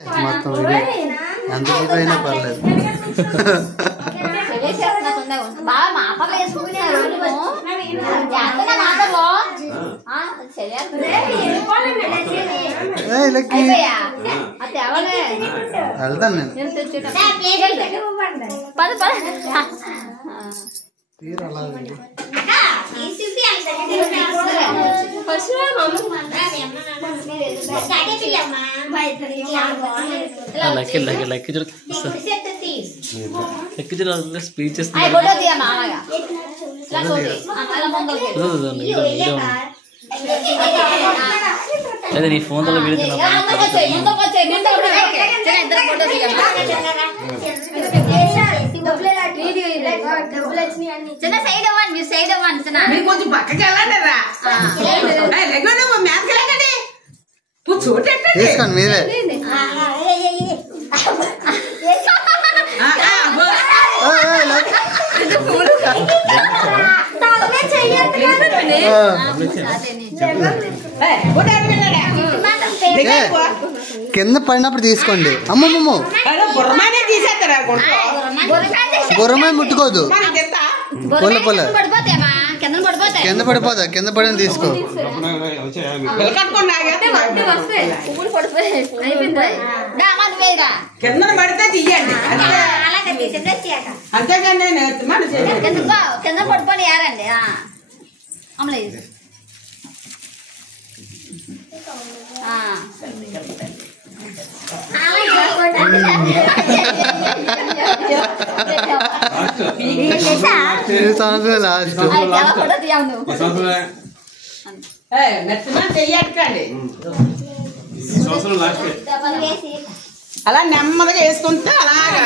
మొత్తం ఎంతసేపు అయినా పర్లేదు. వెళ్తాను నేను. స్పీచ్ అదే నీ ఫోన్ లో వీడియో కొంచెం పక్కకి వెళ్ళండిరా. తీసుకోండి మీరే. కింద పడినప్పుడు తీసుకోండి. అమ్మమ్మ బుర్రమే ముట్టుకోదు. కింద పడిపోదా? కింద పడిన తీసుకో. కింద పడితే తీయండి అంతేగాని కింద పడిపోయి యారండి అమ్మలేదు. అలా నెమ్మదిగా వేసుకుంటే అలాగా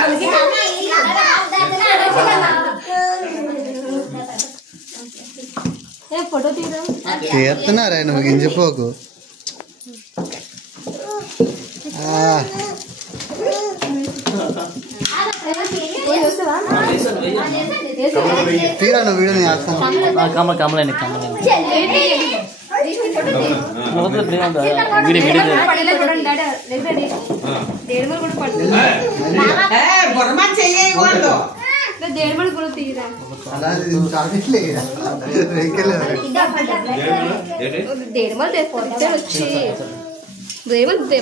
తీస్తున్నారా? నువ్వు గింజిపోకు. తీరా నువ్వు వీడియో చేస్తాను. కమలండి బుర్రమా చెయ్యకూడదు. దేనిమల్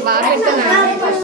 బాగా